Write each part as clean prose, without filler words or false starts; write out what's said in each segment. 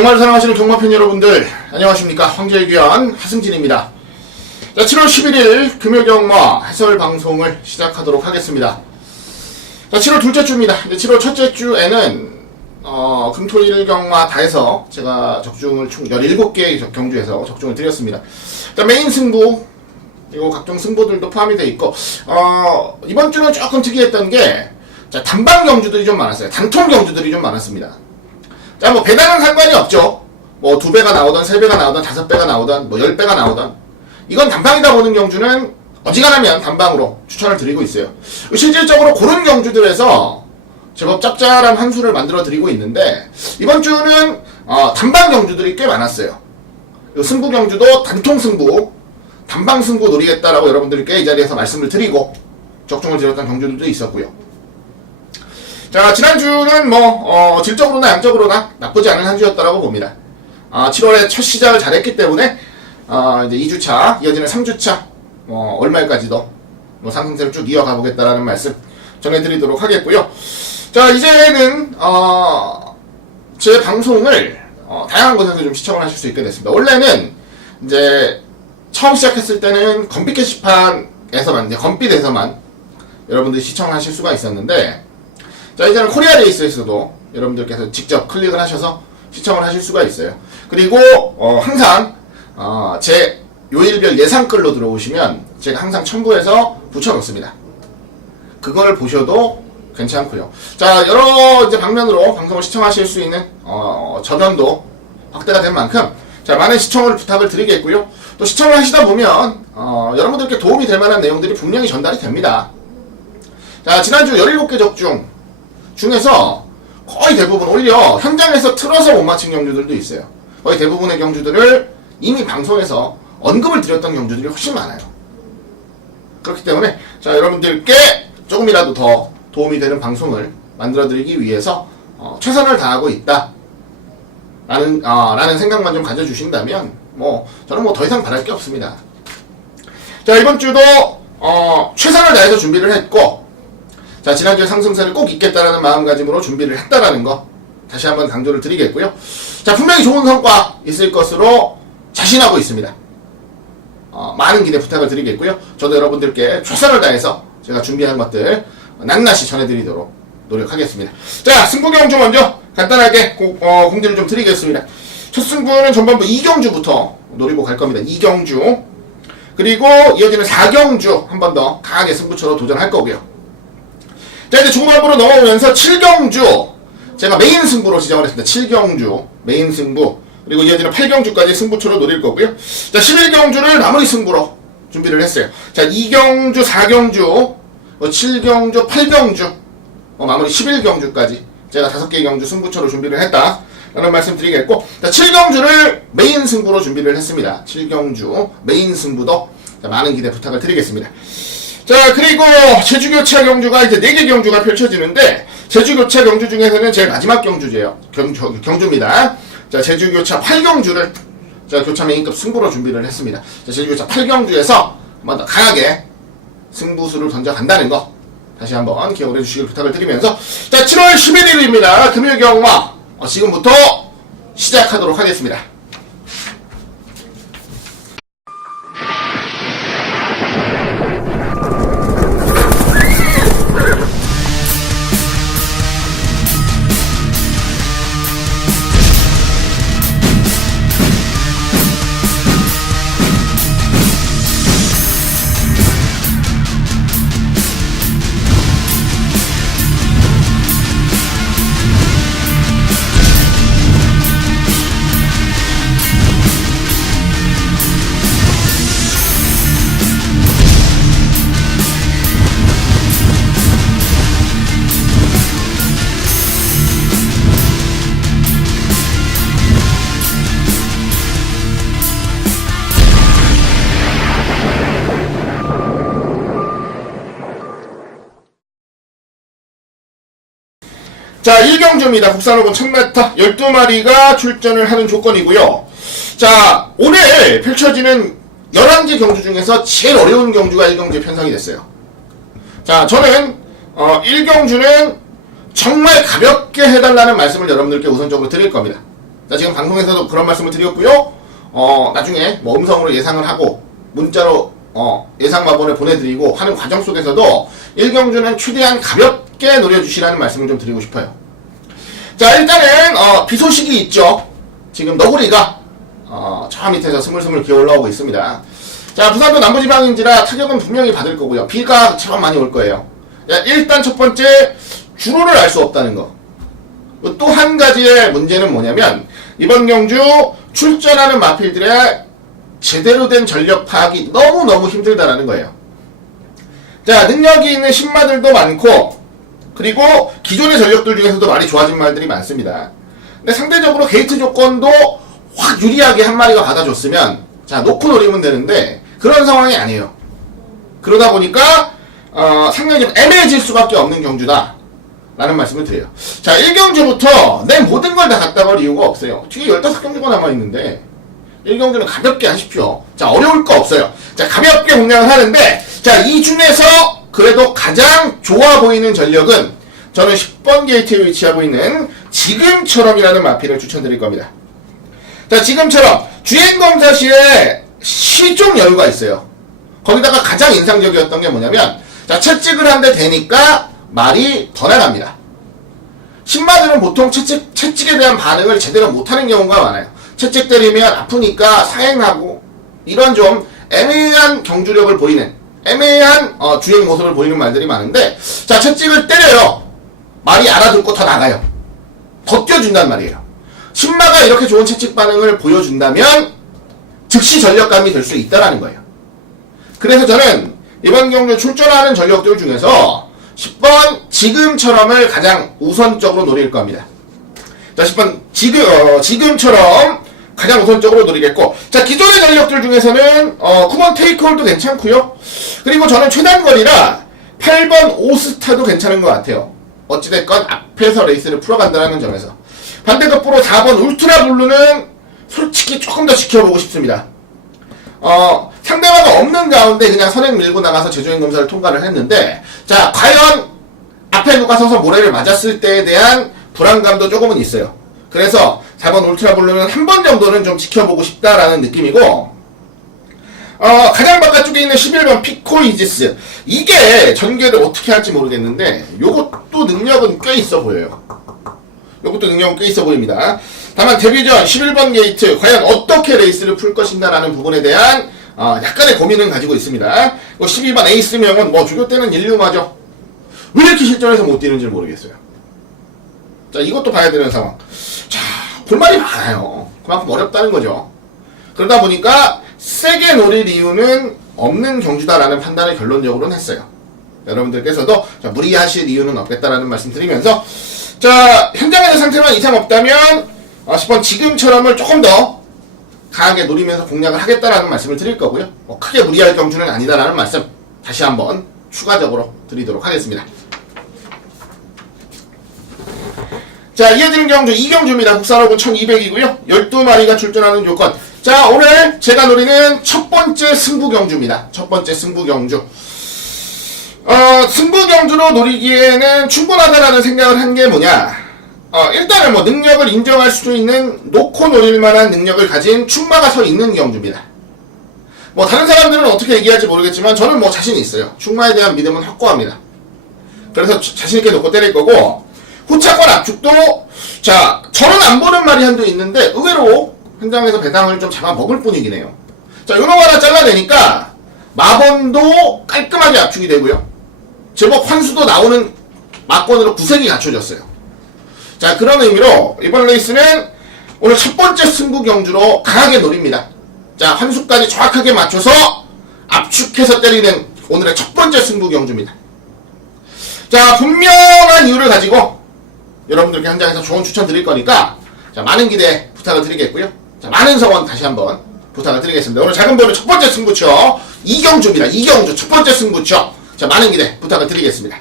경마를 사랑하시는 경마팬 여러분들, 안녕하십니까. 황제의귀한 하승진입니다. 자, 7월 11일 금요경마 해설 방송을 시작하도록 하겠습니다. 자, 7월 둘째 주입니다. 7월 첫째 주에는 금토일 경마 다 해서 제가 적중을 총 17개의 경주에서 적중을 드렸습니다. 자, 메인 승부 그리고 각종 승부들도 포함이 되어 있고, 이번 주는 조금 특이했던 게, 자, 단방 경주들이 좀 많았어요. 단통 경주들이 좀 많았습니다. 자, 뭐, 배당은 상관이 없죠. 뭐, 2배가 나오던, 3배가 나오던, 5배가 나오던, 뭐, 10배가 나오던. 이건 단방이다 보는 경주는 어지간하면 단방으로 추천을 드리고 있어요. 실질적으로 그런 경주들에서 제법 짭짤한 한 수를 만들어 드리고 있는데, 이번 주는, 단방 경주들이 꽤 많았어요. 승부 경주도 단통 승부, 단방 승부 노리겠다라고 여러분들께 이 자리에서 말씀을 드리고 적중을 드렸던 경주들도 있었고요. 자, 지난주는 뭐 질적으로나 양적으로나 나쁘지 않은 한 주였다라고 봅니다. 7월에 첫 시작을 잘했기 때문에 이제 2주차 이어지는 3주차 월말까지도 상승세를 쭉 이어가 보겠다라는 말씀 전해드리도록 하겠고요. 자, 이제는 제 방송을 다양한 곳에서 좀 시청을 하실 수 있게 됐습니다. 원래는 이제 처음 시작했을 때는 건빛 게시판에서만, 건빛에서만 여러분들이 시청을 하실 수가 있었는데, 자, 이제는 코리아 레이스에서도 여러분들께서 직접 클릭을 하셔서 시청을 하실 수가 있어요. 그리고 항상 제 요일별 예상글로 들어오시면 제가 항상 첨부해서 붙여놓습니다. 그걸 보셔도 괜찮고요. 자, 여러 이제 방면으로 방송을 시청하실 수 있는 저변도 확대가 된 만큼, 자, 많은 시청을 부탁을 드리겠고요. 또 시청을 하시다 보면 여러분들께 도움이 될 만한 내용들이 분명히 전달이 됩니다. 자, 지난주 17개 적중 중에서 거의 대부분, 오히려 현장에서 틀어서 못 맞힌 경주들도 있어요. 거의 대부분의 경주들을 이미 방송에서 언급을 드렸던 경주들이 훨씬 많아요. 그렇기 때문에 자, 여러분들께 조금이라도 더 도움이 되는 방송을 만들어 드리기 위해서 최선을 다하고 있다 라는 생각만 좀 가져주신다면 저는 더 이상 바랄 게 없습니다. 자, 이번 주도 최선을 다해서 준비를 했고, 자, 지난주에 상승세를 꼭 잇겠다라는 마음가짐으로 준비를 했다라는 거 다시 한번 강조를 드리겠고요. 자, 분명히 좋은 성과 있을 것으로 자신하고 있습니다. 많은 기대 부탁을 드리겠고요. 저도 여러분들께 최선을 다해서 제가 준비한 것들 낱낱이 전해드리도록 노력하겠습니다. 자, 승부 경주 먼저 간단하게 공지를 좀 드리겠습니다. 첫 승부는 전반부 2경주부터 노리고 갈 겁니다. 2경주. 그리고 이어지는 4경주 한 번 더 강하게 승부처로 도전할 거고요. 자, 이제 중반부로 넘어오면서 7경주 제가 메인 승부로 지정을 했습니다. 7경주 메인 승부. 그리고 이어지는 8경주까지 승부처로 노릴 거고요. 자, 11경주를 마무리 승부로 준비를 했어요. 자, 2경주, 4경주, 7경주, 8경주, 마무리 11경주까지 제가 5개의 경주 승부처로 준비를 했다 라는 말씀 드리겠고, 자, 7경주를 메인 승부로 준비를 했습니다. 7경주 메인 승부도 많은 기대 부탁을 드리겠습니다. 자, 그리고 제주교차 경주가 이제 4개 경주가 펼쳐지는데, 제주교차 경주 중에서는 제일 마지막 경주입니다. 자, 제주교차 8경주를 제가 교차 메인급 승부로 준비를 했습니다. 자, 제주교차 8경주에서 한 번 더 강하게 승부수를 던져간다는 거 다시 한번 기억을 해주시길 부탁을 드리면서, 자, 7월 11일입니다. 금요경마 지금부터 시작하도록 하겠습니다. 자, 1경주입니다. 국산 오분 1000m 12마리가 출전을 하는 조건이고요. 자, 오늘 펼쳐지는 11개 경주 중에서 제일 어려운 경주가 1경주에 편성이 됐어요. 자, 저는 1경주는 정말 가볍게 해달라는 말씀을 여러분들께 우선적으로 드릴 겁니다. 자, 지금 방송에서도 그런 말씀을 드렸고요. 나중에 뭐 음성으로 예상을 하고 문자로 예상 마번을 보내드리고 하는 과정 속에서도 1경주는 최대한 가볍게 노려주시라는 말씀을 좀 드리고 싶어요. 자, 일단은 비 소식이 있죠. 지금 너구리가 저 밑에서 스물스물 기어 올라오고 있습니다. 자, 부산도 남부지방인지라 타격은 분명히 받을 거고요. 비가 제법 많이 올 거예요. 자, 일단 첫 번째, 주로를 알 수 없다는 거. 또 한 가지의 문제는 뭐냐면 이번 경주 출전하는 마필들의 제대로 된 전력 파악이 너무너무 힘들다라는 거예요. 자, 능력이 있는 신마들도 많고 그리고 기존의 전력들 중에서도 많이 좋아진 말들이 많습니다. 근데 상대적으로 게이트 조건도 확 유리하게 한 마리가 받아줬으면 자, 놓고 노리면 되는데 그런 상황이 아니에요. 그러다 보니까 상당히 좀 애매해질 수밖에 없는 경주다 라는 말씀을 드려요. 자, 1경주부터 내 모든 걸 다 갖다 걸 이유가 없어요. 뒤에 15경주가 남아있는데 1경주는 가볍게 하십시오. 자, 어려울 거 없어요. 자, 가볍게 공략을 하는데 자, 이 중에서 그래도 가장 좋아 보이는 전력은 저는 10번 게이트에 위치하고 있는 지금처럼이라는 마필을 추천드릴 겁니다. 자, 지금처럼 주행검사 시에 시종 여유가 있어요. 거기다가 가장 인상적이었던 게 뭐냐면 자, 채찍을 한 대 대니까 말이 더 나갑니다. 신마들은 보통 채찍에 대한 반응을 제대로 못하는 경우가 많아요. 채찍 때리면 아프니까 사행하고 이런 좀 애매한 경주력을 보이는 애매한 주행 모습을 보이는 말들이 많은데 자, 채찍을 때려요. 말이 알아듣고 더 나가요. 벗겨준단 말이에요. 신마가 이렇게 좋은 채찍 반응을 보여준다면 즉시 전력감이 될 수 있다는 거예요. 그래서 저는 이번 경주에 출전하는 전력들 중에서 10번 지금처럼을 가장 우선적으로 노릴 겁니다. 자, 10번 지금처럼 가장 우선적으로 노리겠고 자, 기존의 전력들 중에서는 9번 테이크홀도 괜찮고요. 그리고 저는 최단거리라 8번 오스타도 괜찮은 것 같아요. 어찌됐건 앞에서 레이스를 풀어간다는 점에서 반대급부로 4번 울트라블루는 솔직히 조금 더 지켜보고 싶습니다. 상대방이 없는 가운데 그냥 선행 밀고 나가서 제주행 검사를 통과를 했는데 자, 과연 앞에 누가 서서 모래를 맞았을 때에 대한 불안감도 조금은 있어요. 그래서 4번 울트라블루는 한 번 정도는 좀 지켜보고 싶다라는 느낌이고 가장 바깥쪽에 있는 11번 피코이지스 이게 전개를 어떻게 할지 모르겠는데 요것도 능력은 꽤 있어 보여요. 요것도 능력은 꽤 있어 보입니다. 다만 데뷔 전 11번 게이트 과연 어떻게 레이스를 풀 것인가라는 부분에 대한 약간의 고민은 가지고 있습니다. 12번 에이스명은 뭐 주교 때는 인류마저 왜 이렇게 실전에서 못 뛰는지 모르겠어요. 자, 이것도 봐야 되는 상황. 자, 볼말이 많아요. 그만큼 어렵다는 거죠. 그러다 보니까 세게 노릴 이유는 없는 경주다라는 판단을 결론적으로는 했어요. 여러분들께서도 자, 무리하실 이유는 없겠다라는 말씀 드리면서 자, 현장에서 상태만 이상 없다면 10번 지금처럼을 조금 더 강하게 노리면서 공략을 하겠다라는 말씀을 드릴 거고요. 크게 무리할 경주는 아니다라는 말씀 다시 한번 추가적으로 드리도록 하겠습니다. 자, 이어지는 경주 2경주입니다. 국산호군 1200이고요. 12마리가 출전하는 조건. 자, 오늘 제가 노리는 첫 번째 승부 경주입니다. 첫 번째 승부 경주. 승부 경주로 노리기에는 충분하다라는 생각을 한 게 뭐냐. 일단은 뭐 능력을 인정할 수 있는 놓고 노릴 만한 능력을 가진 충마가 서 있는 경주입니다. 뭐 다른 사람들은 어떻게 얘기할지 모르겠지만 저는 뭐 자신이 있어요. 충마에 대한 믿음은 확고합니다. 그래서 자신있게 놓고 때릴 거고 후차권 압축도 자, 저는 안 보는 말이 한두 있는데 의외로 현장에서 배당을 좀 잡아먹을 뿐이긴 해요. 자, 요놈 하나 잘라내니까 마번도 깔끔하게 압축이 되고요. 제법 환수도 나오는 마권으로 구색이 갖춰졌어요. 자, 그런 의미로 이번 레이스는 오늘 첫 번째 승부 경주로 강하게 노립니다. 자, 환수까지 정확하게 맞춰서 압축해서 때리는 오늘의 첫 번째 승부 경주입니다. 자, 분명한 이유를 가지고 여러분들께 현장에서 좋은 추천 드릴 거니까 자, 많은 기대 부탁을 드리겠고요. 자, 많은 성원 다시 한번 부탁을 드리겠습니다. 오늘 작은 별의 첫 번째 승부처 2경주입니다. 2경주 첫 번째 승부처. 자, 많은 기대 부탁을 드리겠습니다.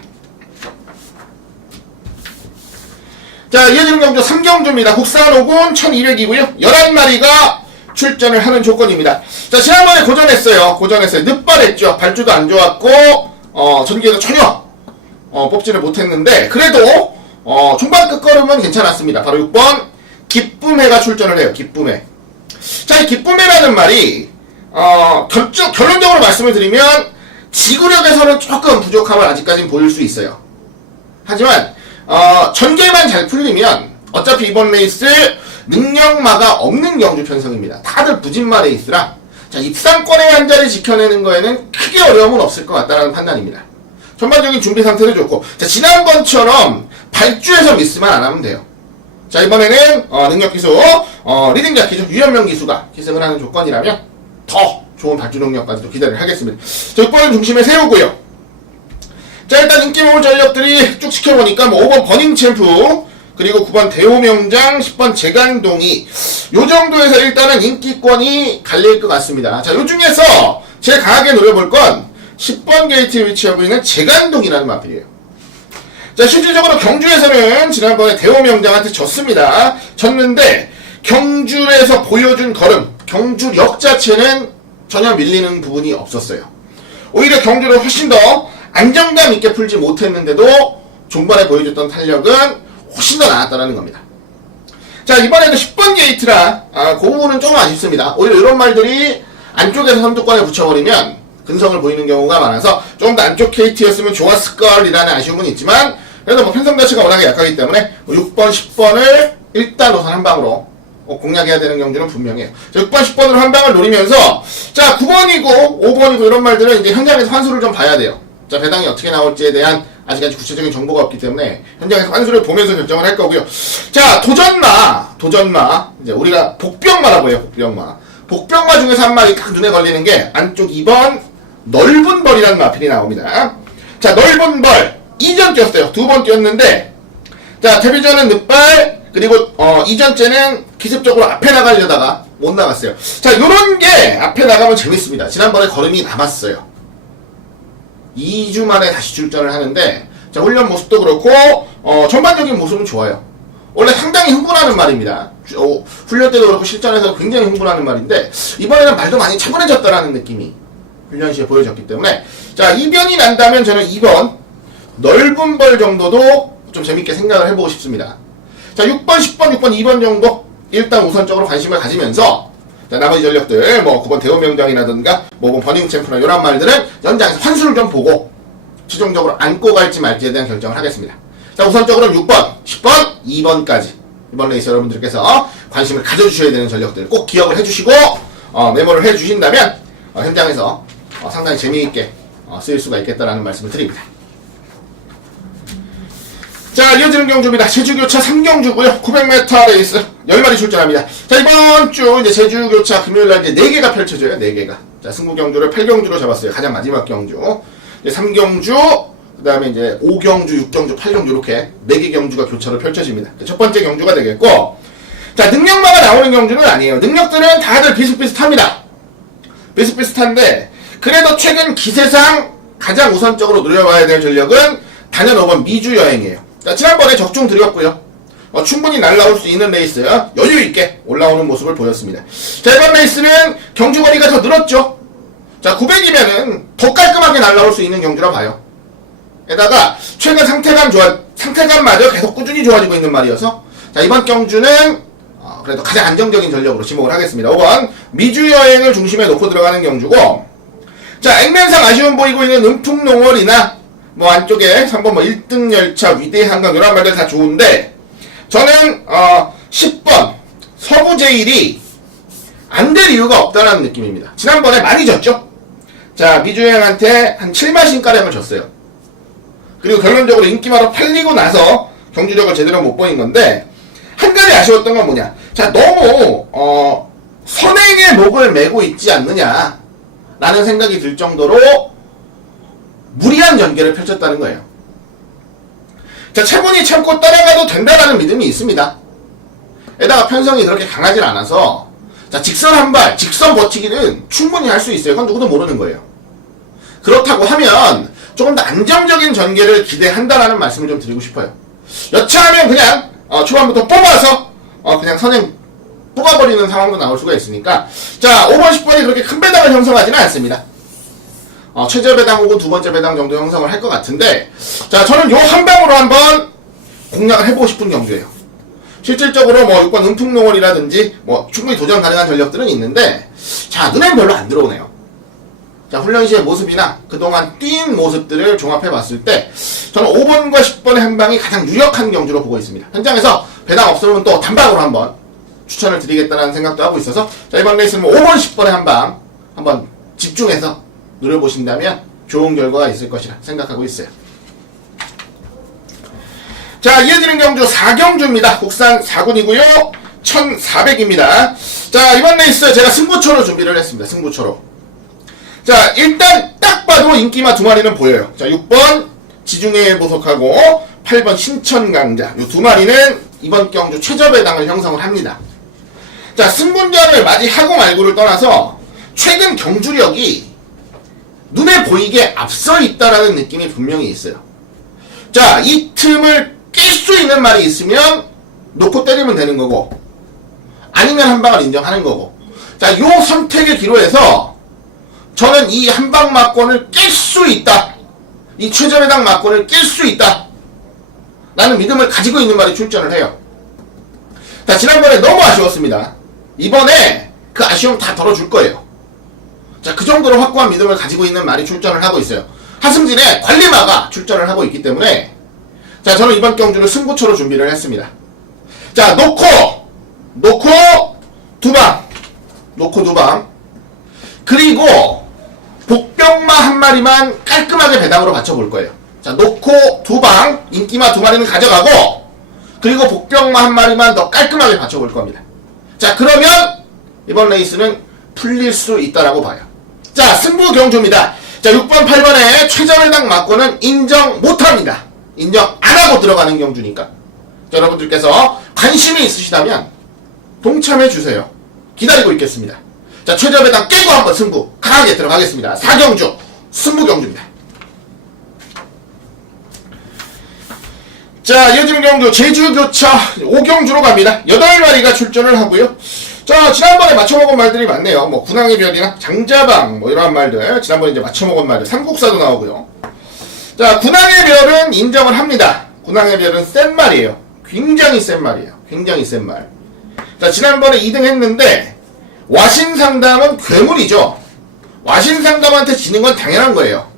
자, 이어지는 경주 3경주입니다. 국산호군 1200이고요. 11마리가 출전을 하는 조건입니다. 자, 지난번에 고전했어요. 늦발했죠. 발주도 안 좋았고 전기에도 전혀 뽑지를 못했는데 그래도 중반 끝걸음은 괜찮았습니다. 바로 6번 기쁨해가 출전을 해요. 기쁨해. 자, 이 기쁨해라는 말이 결론적으로 말씀을 드리면 지구력에서는 조금 부족함을 아직까지는 보일 수 있어요. 하지만 전개만 잘 풀리면 어차피 이번 레이스 능력마가 없는 경주 편성입니다. 다들 부진마 레이스라 자, 입상권의 한 자리 지켜내는 거에는 크게 어려움은 없을 것 같다는 판단입니다. 전반적인 준비 상태도 좋고 자, 지난번처럼 발주에서 미스만 안 하면 돼요. 자, 이번에는 능력 기수 리딩 잡기죠. 유연명 기수가 기승을 하는 조건이라면 더 좋은 발주 능력까지도 기대를 하겠습니다. 자, 6번은 중심에 세우고요. 자, 일단 인기 모을 전력들이 쭉 지켜보니까 뭐 5번 버닝 챔프 그리고 9번 대호명장, 10번 재간동이 요 정도에서 일단은 인기권이 갈릴 것 같습니다. 자, 요 중에서 제일 강하게 노려볼 건 10번 게이트에 위치하고 있는 재간동이라는 마필이에요. 자, 실질적으로 경주에서는 지난번에 대호명장한테 졌습니다. 졌는데 경주에서 보여준 걸음, 경주력 자체는 전혀 밀리는 부분이 없었어요. 오히려 경주를 훨씬 더 안정감 있게 풀지 못했는데도 종반에 보여줬던 탄력은 훨씬 더 나았다는 겁니다. 자, 이번에도 10번 게이트라 그 부분은 좀 아쉽습니다. 오히려 이런 말들이 안쪽에서 선두권에 붙여버리면 근성을 보이는 경우가 많아서 좀 더 안쪽 게이트였으면 좋았을걸이라는 아쉬움은 있지만 그래도 뭐 편성 자체가 워낙에 약하기 때문에 6번, 10번을 일단 우선 한 방으로 공략해야 되는 경주는 분명해요. 자, 6번, 10번으로 한 방을 노리면서 자, 9번이고 5번이고 이런 말들은 이제 현장에서 환수를 좀 봐야 돼요. 자, 배당이 어떻게 나올지에 대한 아직까지 구체적인 정보가 없기 때문에 현장에서 환수를 보면서 결정을 할 거고요. 자, 도전마. 이제 우리가 복병마라고 해요, 복병마. 복병마 중에서 한 마리 딱 눈에 걸리는 게 안쪽 2번 넓은 벌이라는 마필이 나옵니다. 자, 넓은 벌. 2전 뛰었어요. 2번 뛰었는데, 자, 데뷔전은 늦발, 그리고, 이전째는 기습적으로 앞에 나가려다가 못 나갔어요. 자, 요런 게 앞에 나가면 재밌습니다. 지난번에 걸음이 남았어요. 2주 만에 다시 출전을 하는데, 자, 훈련 모습도 그렇고, 전반적인 모습은 좋아요. 원래 상당히 흥분하는 말입니다. 훈련 때도 그렇고 실전에서 굉장히 흥분하는 말인데, 이번에는 말도 많이 차분해졌다라는 느낌이 훈련 시에 보여졌기 때문에, 자, 이변이 난다면 저는 2번, 넓은 벌 정도도 좀 재밌게 생각을 해보고 싶습니다. 자, 6번, 10번, 6번, 2번 정도 일단 우선적으로 관심을 가지면서 자, 나머지 전력들 뭐 9번 대호명장이라든가 뭐 5번 버닝 챔프나 이런 말들은 연장에서 환수를 좀 보고 최종적으로 안고 갈지 말지에 대한 결정을 하겠습니다. 자, 우선적으로 6번, 10번, 2번까지 이번 레이스 여러분들께서 관심을 가져주셔야 되는 전력들 꼭 기억을 해주시고 메모를 해주신다면 현장에서 상당히 재미있게 쓰일 수가 있겠다라는 말씀을 드립니다. 자, 이어지는 경주입니다. 제주교차 3경주고요. 900m 레이스 10마리 출전합니다. 자, 이번 주 이제 제주교차 금요일날 이제 4개가 펼쳐져요. 4개가. 자, 승부 경주를 8경주로 잡았어요. 가장 마지막 경주. 이제 3경주, 그 다음에 이제 5경주, 6경주, 8경주 이렇게 4개 경주가 교차로 펼쳐집니다. 첫 번째 경주가 되겠고, 자, 능력마가 나오는 경주는 아니에요. 능력들은 다들 비슷비슷합니다. 비슷비슷한데, 그래도 최근 기세상 가장 우선적으로 노려봐야 될 전력은 단연 5번 미주 여행이에요. 자, 지난번에 적중 드렸고요. 충분히 날라올 수 있는 레이스 여유있게 올라오는 모습을 보였습니다. 자, 이번 레이스는 경주거리가 더 늘었죠. 자, 900이면은 더 깔끔하게 날라올 수 있는 경주라 봐요. 게다가 최근 상태감마저 계속 꾸준히 좋아지고 있는 말이어서 자, 이번 경주는 그래도 가장 안정적인 전력으로 지목을 하겠습니다. 5번 미주 여행을 중심에 놓고 들어가는 경주고, 자, 액면상 아쉬움 보이고 있는 은풍농월이나 뭐 안쪽에 3번 뭐 1등 열차 위대한강 이런 말들 다 좋은데 저는 10번 서부제일이 안 될 이유가 없다라는 느낌입니다. 지난번에 많이 졌죠. 자, 미주여행한테 한 7마신가량을 졌어요. 그리고 결론적으로 인기마로 팔리고 나서 경주력을 제대로 못 보인 건데 한 가지 아쉬웠던 건 뭐냐, 자, 너무 선행의 목을 메고 있지 않느냐 라는 생각이 들 정도로 무리한 전개를 펼쳤다는 거예요. 자, 차분히 참고 따라가도 된다라는 믿음이 있습니다. 게다가 편성이 그렇게 강하진 않아서 자, 직선 한 발, 직선 버티기는 충분히 할 수 있어요. 그건 누구도 모르는 거예요. 그렇다고 하면 조금 더 안정적인 전개를 기대한다라는 말씀을 좀 드리고 싶어요. 여차하면 그냥 초반부터 뽑아서 그냥 선행 뽑아버리는 상황도 나올 수가 있으니까 자, 5번, 10번이 그렇게 큰 배당을 형성하지는 않습니다. 최저 배당 혹은 두 번째 배당 정도 형성을 할 것 같은데, 자, 저는 요 한 방으로 한번 공략을 해보고 싶은 경주예요. 실질적으로 뭐 6번 은풍농월이라든지 뭐 충분히 도전 가능한 전력들은 있는데, 자, 눈엔 별로 안 들어오네요. 자, 훈련 시의 모습이나 그동안 뛴 모습들을 종합해 봤을 때, 저는 5번과 10번의 한 방이 가장 유력한 경주로 보고 있습니다. 현장에서 배당 없으면 또 단방으로 한번 추천을 드리겠다는 생각도 하고 있어서, 자, 이번 레이스는 뭐 5번, 10번의 한 방 한번 집중해서 노려보신다면 좋은 결과가 있을 것이라 생각하고 있어요. 자, 이어지는 경주 4경주입니다. 국산 4군이고요. 1400입니다. 자, 이번 레이스 제가 승부처로 준비를 했습니다. 승부처로. 자, 일단 딱 봐도 인기마 두 마리는 보여요. 자, 6번 지중해 보석하고 8번 신천강자. 이 두 마리는 이번 경주 최저배당을 형성을 합니다. 자, 승분전을 맞이하고 말고를 떠나서 최근 경주력이 눈에 보이게 앞서 있다라는 느낌이 분명히 있어요. 자, 이 틈을 깰 수 있는 말이 있으면 놓고 때리면 되는 거고, 아니면 한 방을 인정하는 거고. 자, 요 선택의 기로에서 저는 이 한방 막권을 깰 수 있다, 이 최저배당 막권을 깰 수 있다 라는 믿음을 가지고 있는 말이 출전을 해요. 자, 지난번에 너무 아쉬웠습니다. 이번에 그 아쉬움 다 덜어줄 거예요. 자, 그 정도로 확고한 믿음을 가지고 있는 말이 출전을 하고 있어요. 하승진의 관리마가 출전을 하고 있기 때문에, 자, 저는 이번 경주를 승부처로 준비를 했습니다. 자, 놓고 두 방, 그리고 복병마 한 마리만 깔끔하게 배당으로 받쳐볼 거예요. 자, 놓고 두 방, 인기마 두 마리는 가져가고, 그리고 복병마 한 마리만 더 깔끔하게 받쳐볼 겁니다. 자, 그러면 이번 레이스는 풀릴 수 있다라고 봐요. 자, 승부 경주입니다. 자, 6번, 8번의 최저배당 막권은 인정 못합니다. 인정 안하고 들어가는 경주니까. 자, 여러분들께서 관심이 있으시다면 동참해주세요. 기다리고 있겠습니다. 자, 최저배당 깨고 한번 승부 강하게 들어가겠습니다. 4경주 승부 경주입니다. 자, 이어지는 경주 제주교차 5경주로 갑니다. 8마리가 출전을 하고요. 자, 지난번에 맞춰먹은 말들이 많네요. 뭐 군항의 별이나 장자방 뭐 이러한 말들, 지난번에 이제 맞춰먹은 말들, 삼국사도 나오고요. 자, 군항의 별은 인정을 합니다. 군항의 별은 센 말이에요. 굉장히 센 말이에요. 굉장히 센 말. 자, 지난번에 2등 했는데 와신상담은 괴물이죠. 와신상담한테 지는 건 당연한 거예요.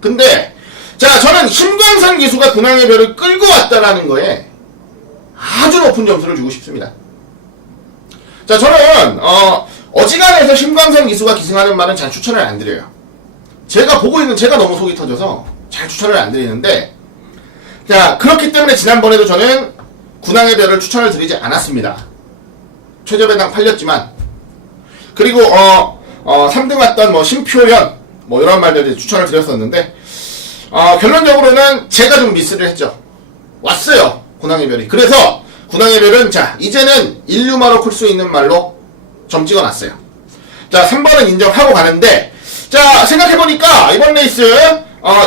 근데 자, 저는 힘광선 기수가 군항의 별을 끌고 왔다라는 거에 아주 높은 점수를 주고 싶습니다. 자, 저는 어지간해서 힘광선 기수가 기승하는 말은 잘 추천을 안 드려요. 제가 보고 있는 제가 너무 속이 터져서 잘 추천을 안 드리는데, 자, 그렇기 때문에 지난번에도 저는 군항의 별을 추천을 드리지 않았습니다. 최저배당 팔렸지만, 그리고 3등 왔던 뭐 심표현 뭐 이런 말들을 추천을 드렸었는데, 결론적으로는 제가 좀 미스를 했죠. 왔어요, 군항의 별이. 그래서 군항의 별은 자, 이제는 인류마로 클 수 있는 말로 점 찍어놨어요. 자, 3번은 인정하고 가는데, 자, 생각해보니까 이번 레이스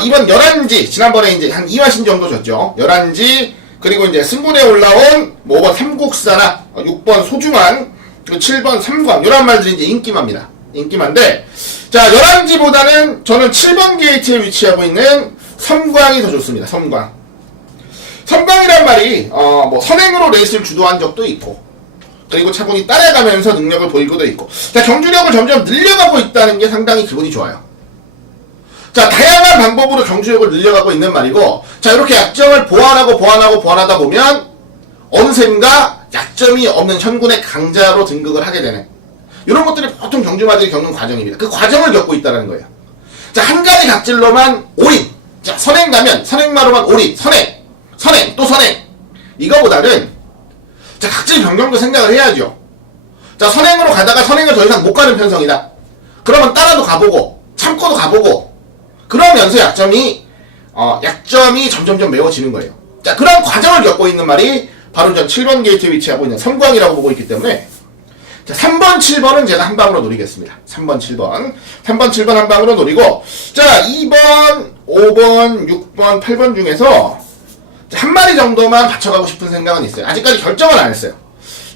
이번 11지, 지난번에 이제 한 2마신 정도 졌죠. 11지, 그리고 이제 승군에 올라온 뭐 5번 삼국사나 6번 소중한, 그리고 7번 삼광, 이런 말들이 이제 인기마입니다. 인기마인데, 자, 11지보다는 저는 7번 게이트에 위치하고 있는 섬광이 더 좋습니다. 섬광. 섬광이란 말이 뭐 선행으로 레이스를 주도한 적도 있고, 그리고 차분히 따라가면서 능력을 보이고도 있고, 자, 경주력을 점점 늘려가고 있다는 게 상당히 기분이 좋아요. 자, 다양한 방법으로 경주력을 늘려가고 있는 말이고, 자, 이렇게 약점을 보완하다 보면 어느샌가 약점이 없는 현군의 강자로 등극을 하게 되는, 이런 것들이 보통 경주마들이 겪는 과정입니다. 그 과정을 겪고 있다는 거예요. 자, 한 가지 각질로만 올인, 자, 선행 가면 선행마로만 올인, 선행, 또 선행. 이거보다는 자, 각질 변경도 생각을 해야죠. 자, 선행으로 가다가 선행을 더 이상 못 가는 편성이다. 그러면 따라도 가보고 참고도 가보고, 그러면서 약점이 점점점 메워지는 거예요. 자, 그런 과정을 겪고 있는 말이 바로 전 7번 게이트에 위치하고 있는 섬광이라고 보고 있기 때문에, 자, 3번, 7번은 제가 한 방으로 노리겠습니다. 3번, 7번 한 방으로 노리고, 자, 2번, 5번, 6번, 8번 중에서 한 마리 정도만 받쳐가고 싶은 생각은 있어요. 아직까지 결정은 안 했어요.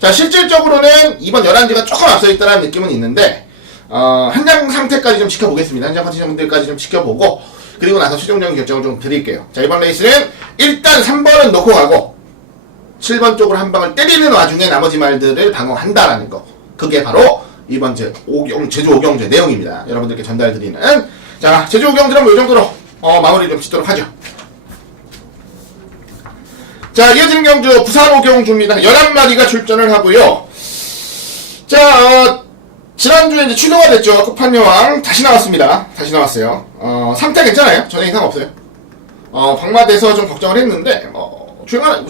자, 실질적으로는 이번 11지가 조금 앞서 있다는 느낌은 있는데, 한장 상태까지 좀 지켜보겠습니다. 한장 컨디션분들까지 좀 지켜보고, 그리고 나서 최종적인 결정을 좀 드릴게요. 자, 이번 레이스는 일단 3번은 놓고 가고, 7번 쪽으로 한 방을 때리는 와중에 나머지 말들을 방어한다라는 거. 그게 바로 이번 제주 오경주의 내용입니다. 여러분들께 전달드리는. 자, 제주 오경주는 뭐 이 정도로 마무리 좀 짓도록 하죠. 자, 이어지는 경주 부산 오경주입니다. 11마리가 출전을 하고요. 자, 지난주에 이제 취소가 됐죠. 끝판여왕 다시 나왔습니다. 다시 나왔어요. 상태 괜찮아요. 전혀 이상 없어요. 방마돼서 좀 걱정을 했는데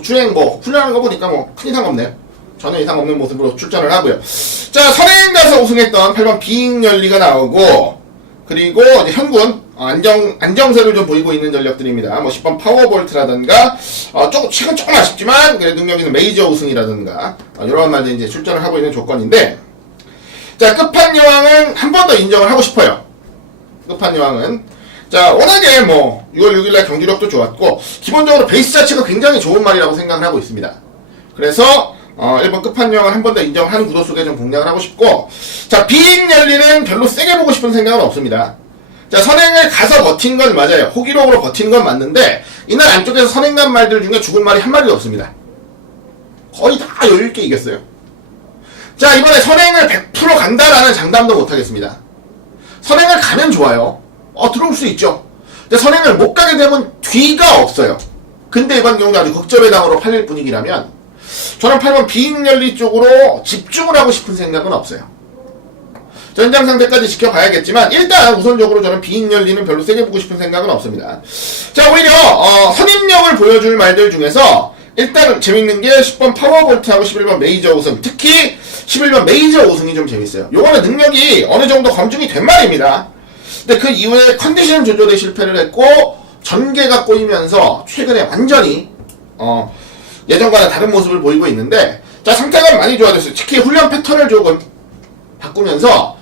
주행 훈련하는 거 보니까 큰 이상 없네요. 전혀 이상 없는 모습으로 출전을 하고요. 자, 선행 가서 우승했던 8번 비익열리가 나오고, 그리고 이제 현군 안정세를 좀 보이고 있는 전력들입니다. 10번 파워볼트라든가 최근 조금 아쉽지만 그래도 능력 있는 메이저 우승이라든가 이런 말들 이제 출전을 하고 있는 조건인데, 자, 끝판여왕은 한 번 더 인정을 하고 싶어요. 끝판여왕은 자, 워낙에 6월 6일날 경기력도 좋았고 기본적으로 베이스 자체가 굉장히 좋은 말이라고 생각을 하고 있습니다. 그래서 1번 끝판여왕을 한 번 더 인정을 하는 구도 속에 좀 공략을 하고 싶고, 자, 비익열리는 별로 세게 보고 싶은 생각은 없습니다. 자, 선행을 가서 버틴 건 맞아요. 호기록으로 버틴 건 맞는데 이날 안쪽에서 선행 간 말들 중에 죽은 말이 한 마리도 없습니다. 거의 다 여유있게 이겼어요. 자, 이번에 선행을 100% 간다라는 장담도 못하겠습니다. 선행을 가면 좋아요. 들어올 수 있죠. 근데 선행을 못 가게 되면 뒤가 없어요. 근데 이번 경우 아주 극적배당으로 팔릴 분위기라면 저는 8번 비익열리 쪽으로 집중을 하고 싶은 생각은 없어요. 전장 상태까지 지켜봐야겠지만 일단 우선적으로 저는 비익열리는 별로 세게 보고 싶은 생각은 없습니다. 자, 오히려 선임력을 보여줄 말들 중에서 일단 재밌는 게 10번 파워볼트하고 11번 메이저 우승, 특히 11번 메이저 우승이 좀 재밌어요. 요거는 능력이 어느 정도 검증이 된 말입니다. 근데 그 이후에 컨디션 조절에 실패를 했고 전개가 꼬이면서 최근에 완전히 예전과는 다른 모습을 보이고 있는데, 자, 상태가 많이 좋아졌어요. 특히 훈련 패턴을 조금 바꾸면서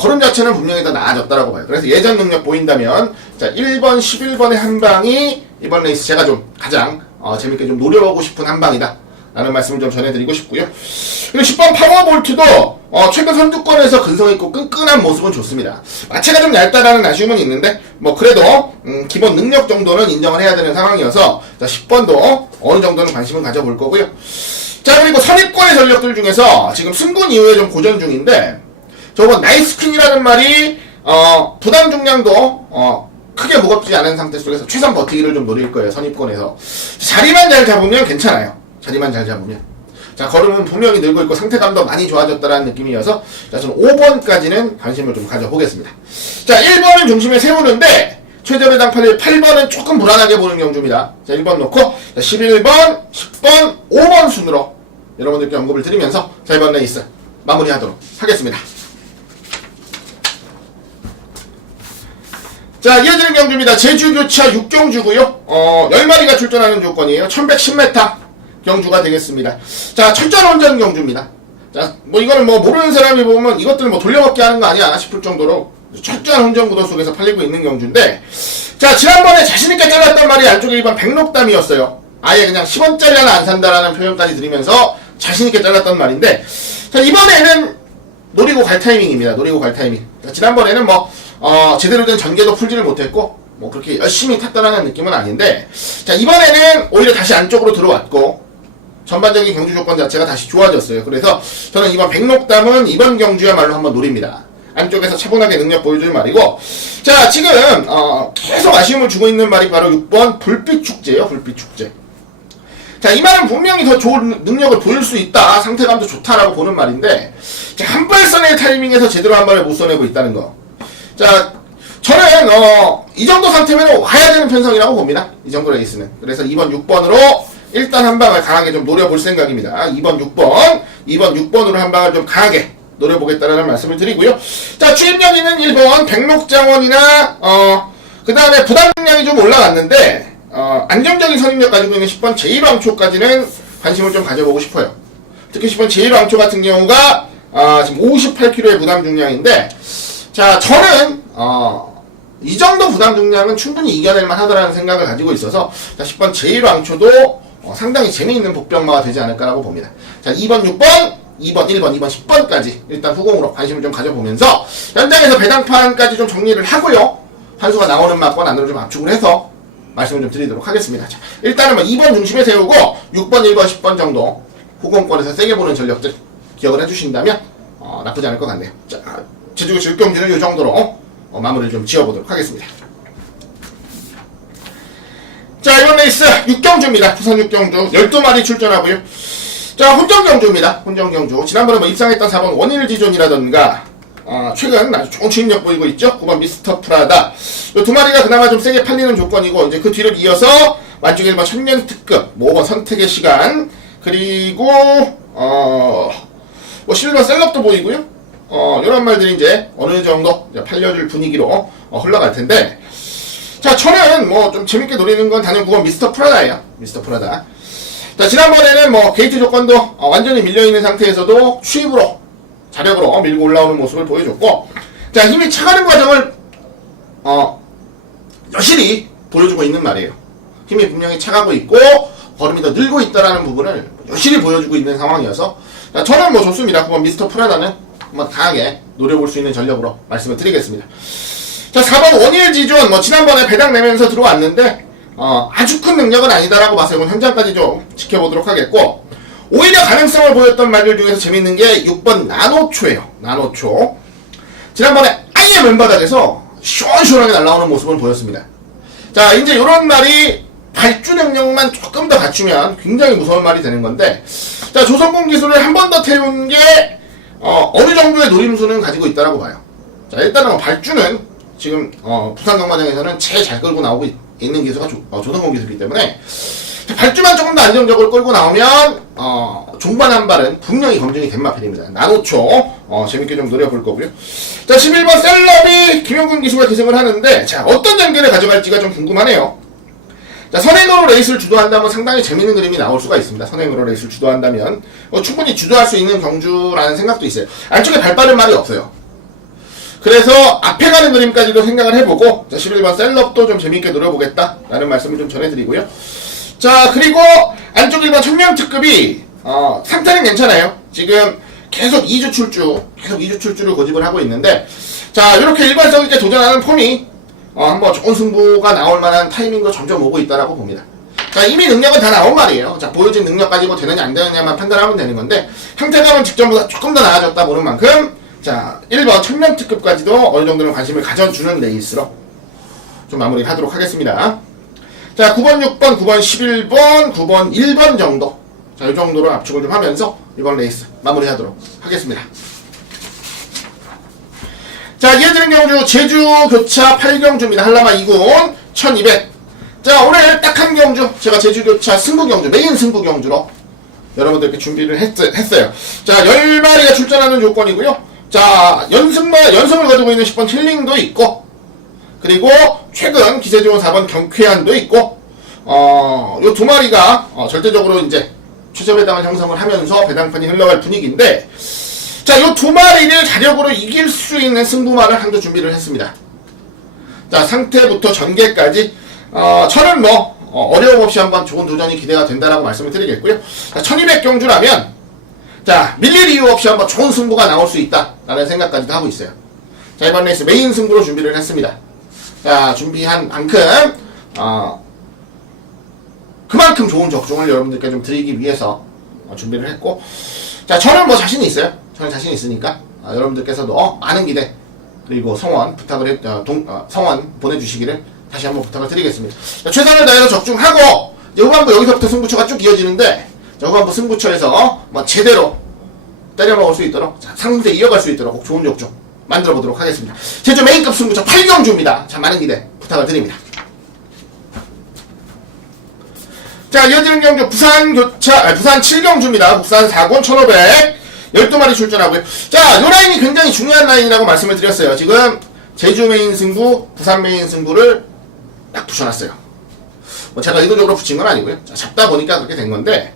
걸음 자체는 분명히 더 나아졌다라고 봐요. 그래서 예전 능력 보인다면, 자, 1번, 11번의 한 방이 이번 레이스 제가 좀 가장 재밌게 좀 노려보고 싶은 한 방이다 라는 말씀을 좀 전해드리고 싶고요. 그리고 10번 파워볼트도 최근 선두권에서 근성있고 끈끈한 모습은 좋습니다. 마체가 좀 얇다라는 아쉬움은 있는데 그래도 기본 능력 정도는 인정을 해야 되는 상황이어서, 자, 10번도 어느 정도는 관심을 가져볼 거고요. 자, 그리고 선입권의 전력들 중에서 지금 승군 이후에 좀 고전 중인데, 저번 나이스퀸이라는 말이 부담 중량도 크게 무겁지 않은 상태 속에서 최선 버티기를 좀 노릴 거예요. 선입권에서 자리만 잘 잡으면 괜찮아요. 자리만 잘 잡으면. 자, 걸음은 분명히 늘고 있고 상태감도 많이 좋아졌다라는 느낌이어서, 자, 저는 5번까지는 관심을 좀 가져보겠습니다. 자, 1번을 중심에 세우는데 최저배당 8번은 조금 불안하게 보는 경주입니다. 자, 1번 놓고, 자, 11번, 10번, 5번 순으로 여러분들께 언급을 드리면서 자, 이번 레이스 마무리하도록 하겠습니다. 자, 이어지는 경주입니다. 제주교차 6경주고요. 10마리가 출전하는 조건이에요. 1110m 경주가 되겠습니다. 자, 철저운전 경주입니다. 자, 이거는 모르는 사람이 보면 이것들 돌려먹기 하는 거 아니야 싶을 정도로 철저한 운전 구도 속에서 팔리고 있는 경주인데, 자, 지난번에 자신있게 잘랐단 말이 안쪽에 1번 백록담이었어요. 아예 그냥 10원짜리 하나 안 산다라는 표현까지 드리면서 자신있게 잘랐단 말인데, 자, 이번에는 노리고 갈 타이밍입니다. 노리고 갈 타이밍. 자, 지난번에는 제대로 된 전개도 풀지를 못했고 그렇게 열심히 탔다라는 느낌은 아닌데, 자, 이번에는 오히려 다시 안쪽으로 들어왔고 전반적인 경주 조건 자체가 다시 좋아졌어요. 그래서 저는 이번 백록담은 이번 경주야말로 한번 노립니다. 안쪽에서 차분하게 능력 보여줄 말이고, 자, 지금 계속 아쉬움을 주고 있는 말이 바로 6번 불빛축제예요. 불빛축제. 자, 이 말은 분명히 더 좋은 능력을 보일 수 있다, 상태감도 좋다라고 보는 말인데, 자, 한 발선의 타이밍에서 제대로 한 발을 못 쏘내고 있다는 거. 자, 저는 이 정도 상태면 와야 되는 편성이라고 봅니다. 이 정도 레이스는. 그래서 2번 6번으로 일단 한 방을 강하게 좀 노려볼 생각입니다. 2번 6번으로 한 방을 좀 강하게 노려보겠다라는 말씀을 드리고요. 자, 추임력 있는 1번 백록장원이나 그 다음에 부담량이 좀 올라갔는데 안정적인 선임력 가지고 있는 10번 제1왕초까지는 관심을 좀 가져보고 싶어요. 특히 10번 제1왕초 같은 경우가 지금 58kg의 부담 중량인데, 자, 저는 이 정도 부담 중량은 충분히 이겨낼 만하다라는 생각을 가지고 있어서, 자, 10번 제1왕초도 상당히 재미있는 복병마가 되지 않을까라고 봅니다. 자, 2번 6번 2번 1번 2번 10번까지 일단 후공으로 관심을 좀 가져보면서 현장에서 배당판까지 좀 정리를 하고요, 한 수가 나오는 막권 안으로 좀 압축을 해서 말씀을 좀 드리도록 하겠습니다. 자, 일단은 뭐 2번 중심에 세우고 6번, 1번, 10번 정도 후공권에서 세게 보는 전력들 기억을 해주신다면 나쁘지 않을 것 같네요. 자, 제주도시 6경주는 이 정도로 마무리를 좀 지어보도록 하겠습니다. 자, 이번 레이스 6경주입니다. 부산 6경주 12마리 출전하고요. 자, 혼전경주입니다. 혼전경주. 지난번에 뭐 입상했던 4번 원일지존이라던가 최근 아주 좋은 추임력 보이고 있죠. 9번 미스터 프라다. 이 두 마리가 그나마 좀 세게 팔리는 조건이고, 이제 그 뒤를 이어서 만중 1번 천년특급, 뭐 5번 선택의 시간, 그리고 뭐 11번 셀럽도 보이고요. 이런 말들이 이제 어느 정도 이제 팔려줄 분위기로 흘러갈 텐데, 자, 저는 뭐 좀 재밌게 노리는 건 단연 9번 미스터 프라다예요. 미스터 프라다. 자, 지난번에는 뭐 게이트 조건도 완전히 밀려있는 상태에서도 추입으로 자력으로 밀고 올라오는 모습을 보여줬고, 자, 힘이 차가는 과정을 여실히 보여주고 있는 말이에요. 힘이 분명히 차가고 있고 걸음이 더 늘고 있다라는 부분을 여실히 보여주고 있는 상황이어서, 자, 저는 뭐 좋습니다. 9번 미스터 프라다는 한번 강하게 노려볼 수 있는 전력으로 말씀을 드리겠습니다. 자, 4번 원일지존, 뭐 지난번에 배당 내면서 들어왔는데 아주 큰 능력은 아니다라고 봐서 이건 현장까지 좀 지켜보도록 하겠고, 오히려 가능성을 보였던 말들 중에서 재밌는 게 6번 나노초예요. 나노초. 지난번에 아예 맨바닥에서 시원시원하게 날아오는 모습을 보였습니다. 자, 이제 이런 말이 발주 능력만 조금 더 갖추면 굉장히 무서운 말이 되는 건데, 자, 조성공 기술을 한 번 더 태운 게 어느 정도의 노림수는 가지고 있다라고 봐요. 자, 일단은 발주는 지금 부산 경마장에서는 제일 잘 끌고 나오고 있는 기수가 조성공 기술이기 때문에, 발주만 조금 더 안정적으로 끌고 나오면 종반 한 발은 분명히 검증이 된 마필입니다. 나노초 재밌게 좀 노려볼 거고요. 자, 11번 셀럽이 김영근 기수가 기승을 하는데, 자, 어떤 전개를 가져갈지가 좀 궁금하네요. 자, 선행으로 레이스를 주도한다면 상당히 재밌는 그림이 나올 수가 있습니다. 선행으로 레이스를 주도한다면 충분히 주도할 수 있는 경주라는 생각도 있어요. 안쪽에 발 빠른 말이 없어요. 그래서 앞에 가는 그림까지도 생각을 해보고, 자, 11번 셀럽도 좀 재밌게 노려보겠다 라는 말씀을 좀 전해드리고요. 자, 그리고 안쪽 1번 천명특급이 상태는 괜찮아요. 지금 계속 2주 출주를 고집을 하고 있는데, 자, 이렇게 일관성 있게 도전하는 폼이 한번 좋은 승부가 나올 만한 타이밍도 점점 오고 있다라고 봅니다. 자, 이미 능력은 다 나온 말이에요. 자, 보여진 능력 가지고 되느냐 안 되느냐만 판단하면 되는 건데, 상태감은 직전보다 조금 더 나아졌다 보는 만큼, 자, 1번 천명특급까지도 어느 정도는 관심을 가져주는 레이스로 좀 마무리를 하도록 하겠습니다. 자, 9번, 6번, 9번, 11번, 9번, 1번 정도. 자, 이 정도로 압축을 좀 하면서 이번 레이스 마무리 하도록 하겠습니다. 자, 이어지는 경주 제주 교차 8경주입니다. 한라마 2군 1200. 자, 오늘 딱 한 경주, 제가 제주 교차 승부 경주, 메인 승부 경주로 여러분들께 준비를 했어요. 자, 10마리가 출전하는 조건이고요. 자, 연승을 가지고 있는 10번 힐링도 있고, 그리고 최근 기세 좋은 4번 경쾌한도 있고, 요 두 마리가 절대적으로 이제 최저 배당을 형성을 하면서 배당판이 흘러갈 분위기인데, 자, 요 두 마리를 자력으로 이길 수 있는 승부만을 한도 준비를 했습니다. 자, 상태부터 전개까지 저는 뭐 어려움 없이 한번 좋은 도전이 기대가 된다라고 말씀을 드리겠고요. 자, 1200 경주라면, 자, 밀릴 이유 없이 한번 좋은 승부가 나올 수 있다라는 생각까지도 하고 있어요. 자, 이번 레이스 메인 승부로 준비를 했습니다. 자, 준비한 만큼 그만큼 좋은 적중을 여러분들께 좀 드리기 위해서 준비를 했고, 자, 저는 뭐 자신이 있어요. 저는 자신 있으니까 여러분들께서도 많은 기대 그리고 성원 부탁을 성원 보내주시기를 다시 한번 부탁을 드리겠습니다. 자, 최선을 다해서 적중하고, 이제 후반부 여기서부터 승부처가 쭉 이어지는데, 자, 후반부 승부처에서 뭐 제대로 때려먹을 수 있도록, 자, 상승세 이어갈 수 있도록 좋은 적중 만들어 보도록 하겠습니다. 제주 메인급 승부처 8경주입니다. 자, 많은 기대 부탁을 드립니다. 자, 이어지는 경주 부산 7경주입니다. 부산 4군 1500 12마리 출전하고요. 자, 요 라인이 굉장히 중요한 라인이라고 말씀을 드렸어요. 지금 제주 메인 승부, 부산 메인 승부를 딱 붙여놨어요. 뭐 제가 의도적으로 붙인 건 아니고요. 자, 잡다 보니까 그렇게 된 건데,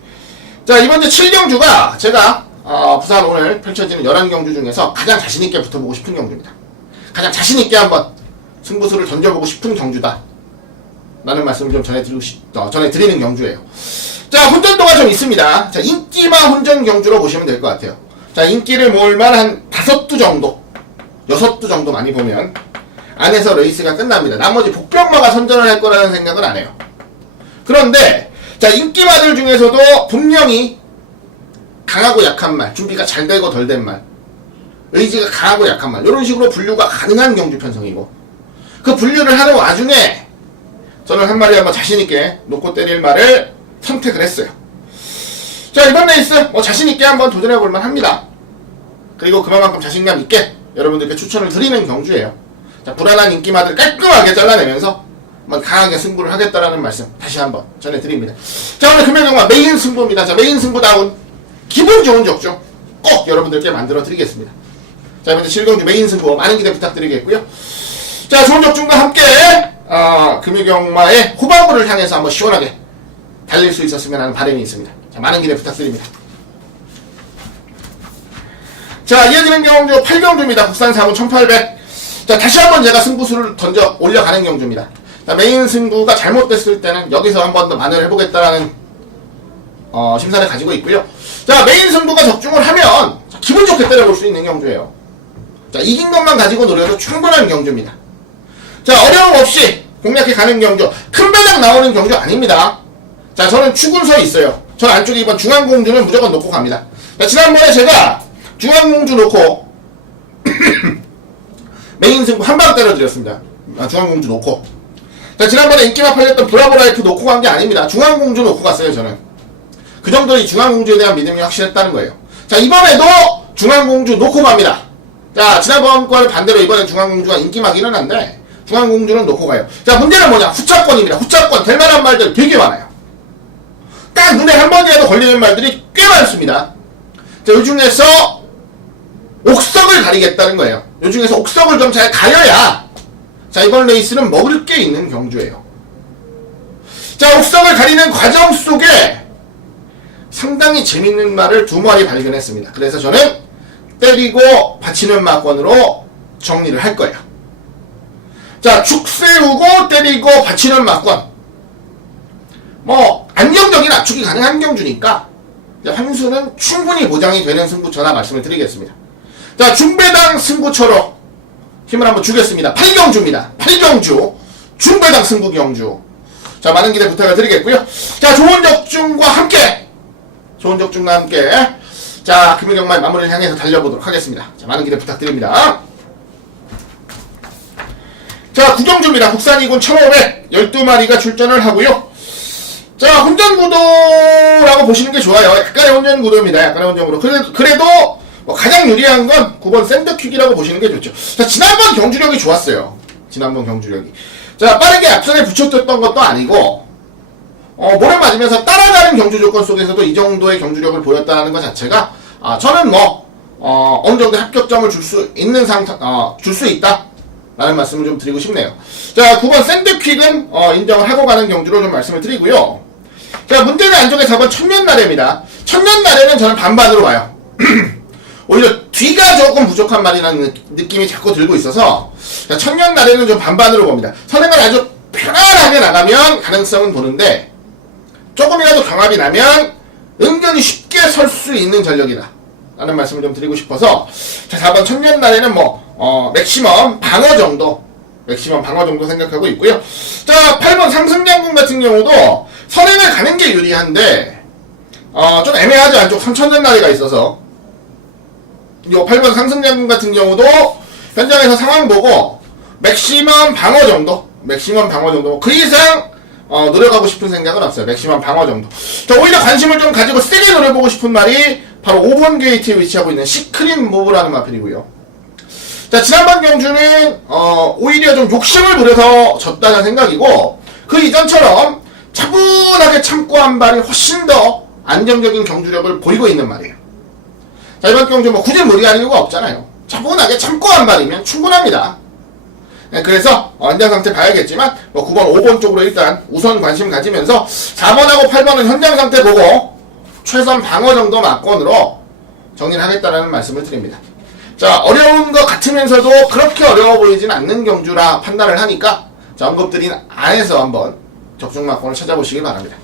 자, 이번 주 7경주가 제가 부산 오늘 펼쳐지는 11경주 중에서 가장 자신있게 붙어보고 싶은 경주입니다. 가장 자신있게 한번 승부수를 던져보고 싶은 경주다 라는 말씀을 좀 전해드리는 경주예요. 자, 혼전도가 좀 있습니다. 자, 인기마 혼전 경주로 보시면 될 것 같아요. 자, 인기를 모을만 한 5두 정도, 6두 정도 많이 보면 안에서 레이스가 끝납니다. 나머지 복병마가 선전을 할 거라는 생각은 안 해요. 그런데 자, 인기마들 중에서도 분명히 강하고 약한 말, 준비가 잘 되고 덜 된 말, 의지가 강하고 약한 말, 이런 식으로 분류가 가능한 경주 편성이고, 그 분류를 하는 와중에 저는 한 마리 한번 자신있게 놓고 때릴 말을 선택을 했어요. 자, 이번 레이스 뭐 자신있게 한번 도전해볼만 합니다. 그리고 그만큼 자신감 있게 여러분들께 추천을 드리는 경주예요. 자, 불안한 인기마들 깔끔하게 잘라내면서 한번 강하게 승부를 하겠다라는 말씀 다시 한번 전해드립니다. 자, 오늘 금요일경마 메인 승부입니다. 자, 메인 승부다운 기분 좋은 적중 꼭 여러분들께 만들어 드리겠습니다. 자, 이번에 7경주 메인 승부 많은 기대 부탁드리겠고요. 자, 좋은 적중과 함께 금요경마의 후반부를 향해서 한번 시원하게 달릴 수 있었으면 하는 바람이 있습니다. 자, 많은 기대 부탁드립니다. 자, 이어지는 경주 8경주입니다. 국산 4분 1800. 자, 다시 한번 제가 승부수를 던져 올려가는 경주입니다. 자, 메인 승부가 잘못됐을 때는 여기서 한 번 더 만회를 해보겠다라는 심사를 가지고 있고요. 자, 메인 승부가 적중을 하면 기분 좋게 때려볼 수 있는 경주예요. 자, 이긴 것만 가지고 노려도 충분한 경주입니다. 자, 어려움 없이 공략해 가는 경주, 큰 배당 나오는 경주 아닙니다. 자, 저는 추군서에 있어요. 전 안쪽에 이번 중앙공주는 무조건 놓고 갑니다. 자, 지난번에 제가 중앙공주 놓고 메인 승부 한 방 때려드렸습니다. 중앙공주 놓고. 자, 지난번에 인기만 팔렸던 브라보라이프 놓고 간 게 아닙니다. 중앙공주 놓고 갔어요, 저는. 그 정도 이 중앙공주에 대한 믿음이 확실했다는 거예요. 자, 이번에도 중앙공주 놓고 갑니다. 자, 지난번과는 반대로 이번엔 중앙공주가 인기막이 일어난데 중앙공주는 놓고 가요. 자, 문제는 뭐냐? 후차권입니다. 후차권 될 만한 말들 되게 많아요. 딱 눈에 한 번이라도 걸리는 말들이 꽤 많습니다. 자, 이 중에서 옥석을 가리겠다는 거예요. 이 중에서 옥석을 좀 잘 가려야 자, 이번 레이스는 먹을 게 있는 경주예요. 자, 옥석을 가리는 과정 속에 상당히 재밌는 말을 두 마리 발견했습니다. 그래서 저는 때리고 받치는 막권으로 정리를 할 거예요. 자, 축 세우고 때리고 받치는 막권. 뭐 안정적인 압축이 가능한 경주니까 환수는 충분히 보장이 되는 승부처라 말씀을 드리겠습니다. 자, 중배당 승부처로 힘을 한번 주겠습니다. 8경주입니다. 8경주 중배당 승부 경주. 자, 많은 기대 부탁을 드리겠고요. 자, 좋은 적중과 함께 자, 금요경마의 마무리를 향해서 달려보도록 하겠습니다. 자, 많은 기대 부탁드립니다. 자, 9경주입니다. 국산 2군 1500 12마리가 출전을 하고요. 자, 혼전구도라고 보시는 게 좋아요. 약간의 혼전구도입니다. 약간의 혼전구도. 그래도 뭐 가장 유리한 건 9번 샌드퀵이라고 보시는 게 좋죠. 자, 지난번 경주력이 좋았어요. 지난번 경주력이. 자, 빠르게 앞선에 붙였던 것도 아니고 모래 맞으면서 따라가는 경주 조건 속에서도 이 정도의 경주력을 보였다는 것 자체가 저는 어느 정도 합격점을 줄 수 있는 줄 수 있다 라는 말씀을 좀 드리고 싶네요. 자, 9번 샌드퀵은 인정을 하고 가는 경주로 좀 말씀을 드리고요. 자, 문제는 안쪽에 4번 천년나래입니다. 천년나래는 저는 반반으로 봐요. 오히려 뒤가 조금 부족한 말이라는 느낌이 자꾸 들고 있어서 자, 천년나래는 좀 반반으로 봅니다. 선행을 아주 편안하게 나가면 가능성은 보는데 조금이라도 경합이 나면 은근히 쉽게 설 수 있는 전력이다 라는 말씀을 좀 드리고 싶어서 자, 4번 천년나래는 맥시멈 방어 정도 생각하고 있고요. 자, 8번 상승장군 같은 경우도 선행을 가는 게 유리한데 좀 애매하죠. 안쪽 천년나래가 있어서 요 8번 상승장군 같은 경우도 현장에서 상황 보고 맥시멈 방어 정도 그 이상 노려가고 싶은 생각은 없어요. 맥시멈 방어 정도. 자, 오히려 관심을 좀 가지고 세게 노려보고 싶은 말이 바로 5번 게이트에 위치하고 있는 시크릿 모브라는 마필이고요. 자, 지난번 경주는 오히려 좀 욕심을 부려서 졌다는 생각이고 그 이전처럼 차분하게 참고 한 발이 훨씬 더 안정적인 경주력을 보이고 있는 말이에요. 자, 이번 경주 굳이 무리할 이유가 없잖아요. 차분하게 참고 한 발이면 충분합니다. 네, 그래서 안전 상태 봐야겠지만 9번, 5번 쪽으로 일단 우선 관심 가지면서 4번하고 8번은 현장 상태 보고 최선 방어 정도 막권으로 정리를 하겠다는 말씀을 드립니다. 자, 어려운 것 같으면서도 그렇게 어려워 보이진 않는 경주라 판단을 하니까 자, 언급드린 안에서 한번 적중 막권을 찾아보시길 바랍니다.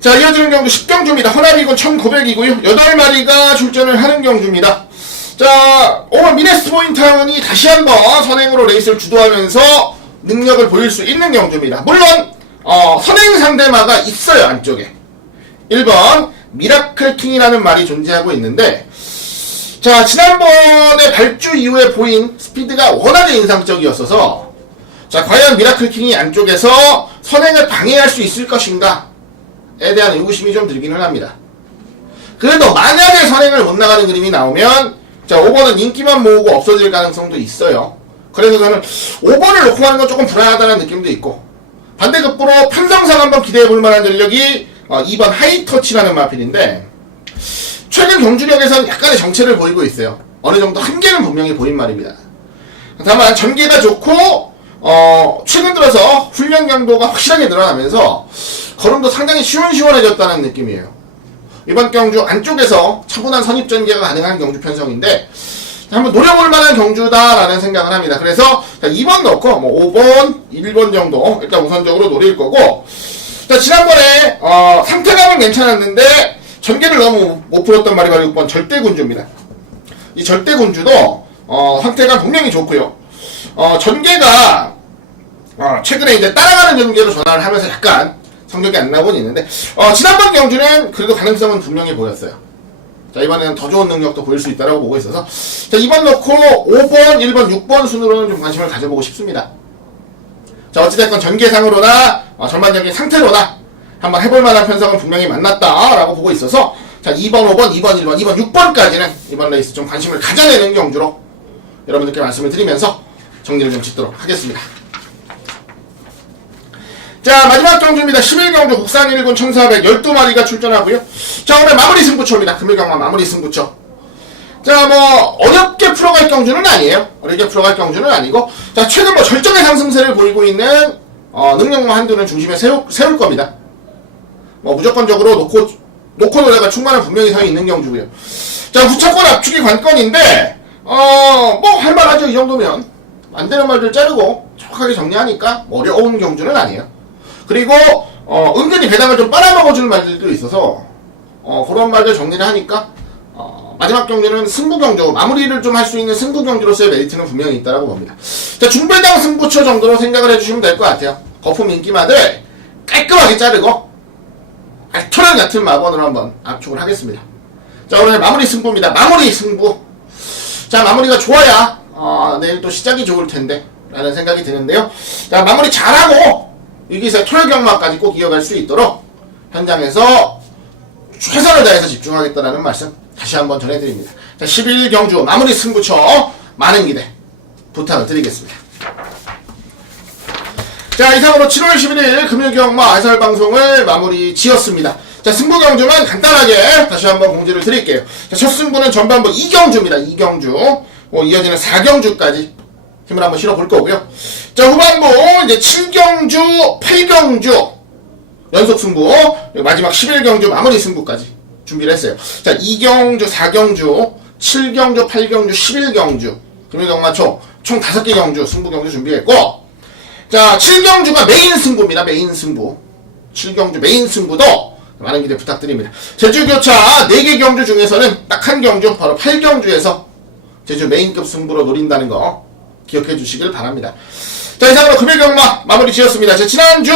자, 이어지는 경주 10경주입니다. 허나비군 1900이고요. 8마리가 출전을 하는 경주입니다. 자, 오늘 바로 미네스포인타운이 다시 한번 선행으로 레이스를 주도하면서 능력을 보일 수 있는 경주입니다. 물론 선행 상대마가 있어요. 안쪽에 1번 미라클킹이라는 말이 존재하고 있는데, 자, 지난번에 발주 이후에 보인 스피드가 워낙에 인상적이었어서, 자, 과연 미라클킹이 안쪽에서 선행을 방해할 수 있을 것인가에 대한 의구심이 좀 들기는 합니다. 그래도 만약에 선행을 못 나가는 그림이 나오면, 자, 5번은 인기만 모으고 없어질 가능성도 있어요. 그래서 저는 5번을 놓고 하는 건 조금 불안하다는 느낌도 있고, 반대급부로 편성상 한번 기대해볼 만한 전력이 2번 하이터치라는 마필인데, 최근 경주력에선 약간의 정체를 보이고 있어요. 어느 정도 한계는 분명히 보인 말입니다. 다만 전개가 좋고 최근 들어서 훈련 강도가 확실하게 늘어나면서 걸음도 상당히 시원시원해졌다는 느낌이에요. 이번 경주 안쪽에서 차분한 선입 전개가 가능한 경주 편성인데, 한번 노려볼 만한 경주다라는 생각을 합니다. 그래서 2번 넣고 5번, 1번 정도 일단 우선적으로 노릴 거고, 자, 지난번에 상태감은 괜찮았는데 전개를 너무 못 풀었던 말이 바로 6번 절대군주입니다. 이 절대군주도 상태감 분명히 좋고요. 전개가 최근에 이제 따라가는 전개로 전환을 하면서 약간 성적이 안 나고는 있는데, 지난번 경주는 그래도 가능성은 분명히 보였어요. 자, 이번에는 더 좋은 능력도 보일 수 있다고 보고 있어서, 자, 2번 넣고 5번, 1번, 6번 순으로는 좀 관심을 가져보고 싶습니다. 자, 어찌됐건 전개상으로나 전반적인 상태로나 한번 해볼 만한 편성은 분명히 만났다라고 보고 있어서, 자, 2번, 5번, 2번, 1번, 2번, 6번까지는 이번 레이스 좀 관심을 가져내는 경주로 여러분들께 말씀을 드리면서 정리를 좀 짓도록 하겠습니다. 자, 마지막 경주입니다. 11경주 국산 1군 1400 12마리가 출전하고요. 자, 오늘 마무리 승부처입니다. 금일경마 마무리 승부처. 자, 어렵게 풀어갈 경주는 아니에요. 어렵게 풀어갈 경주는 아니고, 자, 최근 절정의 상승세를 보이고 있는 능력마 한두는 중심에 세울 겁니다. 무조건적으로 놓고 노래가 충만한 분명히 서 있는 경주고요. 자, 후차권 압축이 관건인데, 할만하죠. 이 정도면. 안 되는 말들 자르고 정확하게 정리하니까 어려운 경주는 아니에요. 그리고 은근히 배당을 좀 빨아먹어주는 말들도 있어서 그런 말들 정리를 하니까 마지막 경주는 승부 경주, 마무리를 좀 할 수 있는 승부 경주로서의 메리트는 분명히 있다고 봅니다. 자, 중배당 승부처 정도로 생각을 해주시면 될 것 같아요. 거품 인기마들 깔끔하게 자르고 알토란 같은 마번으로 한번 압축을 하겠습니다. 자, 오늘 마무리 승부입니다. 마무리 승부. 자, 마무리가 좋아야 내일 또 시작이 좋을 텐데 라는 생각이 드는데요. 자, 마무리 잘하고 여기서 토요경마까지 꼭 이어갈 수 있도록 현장에서 최선을 다해서 집중하겠다는 말씀 다시 한번 전해드립니다. 자, 11경주 마무리 승부처 많은 기대 부탁을 드리겠습니다. 자, 이상으로 7월 11일 금요경마 해설방송을 마무리 지었습니다. 자, 승부경주만 간단하게 다시 한번 공지를 드릴게요. 자, 첫 승부는 전반부 2경주입니다. 2경주. 이어지는 4경주까지 힘을 한번 실어볼 거고요. 자, 후반부 이제 7경주, 8경주 연속 승부, 마지막 11경주 마무리 승부까지 준비를 했어요. 자, 2경주, 4경주, 7경주, 8경주, 11경주 금요경마초 총 5개 경주, 승부 경주 준비했고, 자, 7경주가 메인 승부입니다. 메인 승부. 7경주 메인 승부도 많은 기대 부탁드립니다. 제주교차 4개 경주 중에서는 딱 한 경주, 바로 8경주에서 제주 메인급 승부로 노린다는 거 기억해 주시길 바랍니다. 자, 이상으로 금요경마 마무리 지었습니다. 지난주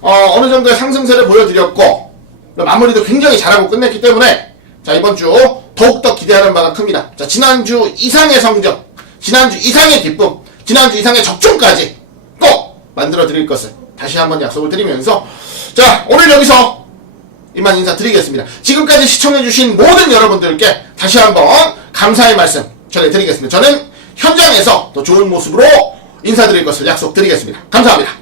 어느 정도의 상승세를 보여드렸고 마무리도 굉장히 잘하고 끝냈기 때문에, 자, 이번 주 더욱더 기대하는 바가 큽니다. 자, 지난주 이상의 성적, 지난주 이상의 기쁨, 지난주 이상의 적중까지 꼭 만들어 드릴 것을 다시 한번 약속을 드리면서, 자, 오늘 여기서 이만 인사드리겠습니다. 지금까지 시청해주신 모든 여러분들께 다시 한번 감사의 말씀 전해드리겠습니다. 저는 현장에서 더 좋은 모습으로 인사드릴 것을 약속드리겠습니다. 감사합니다.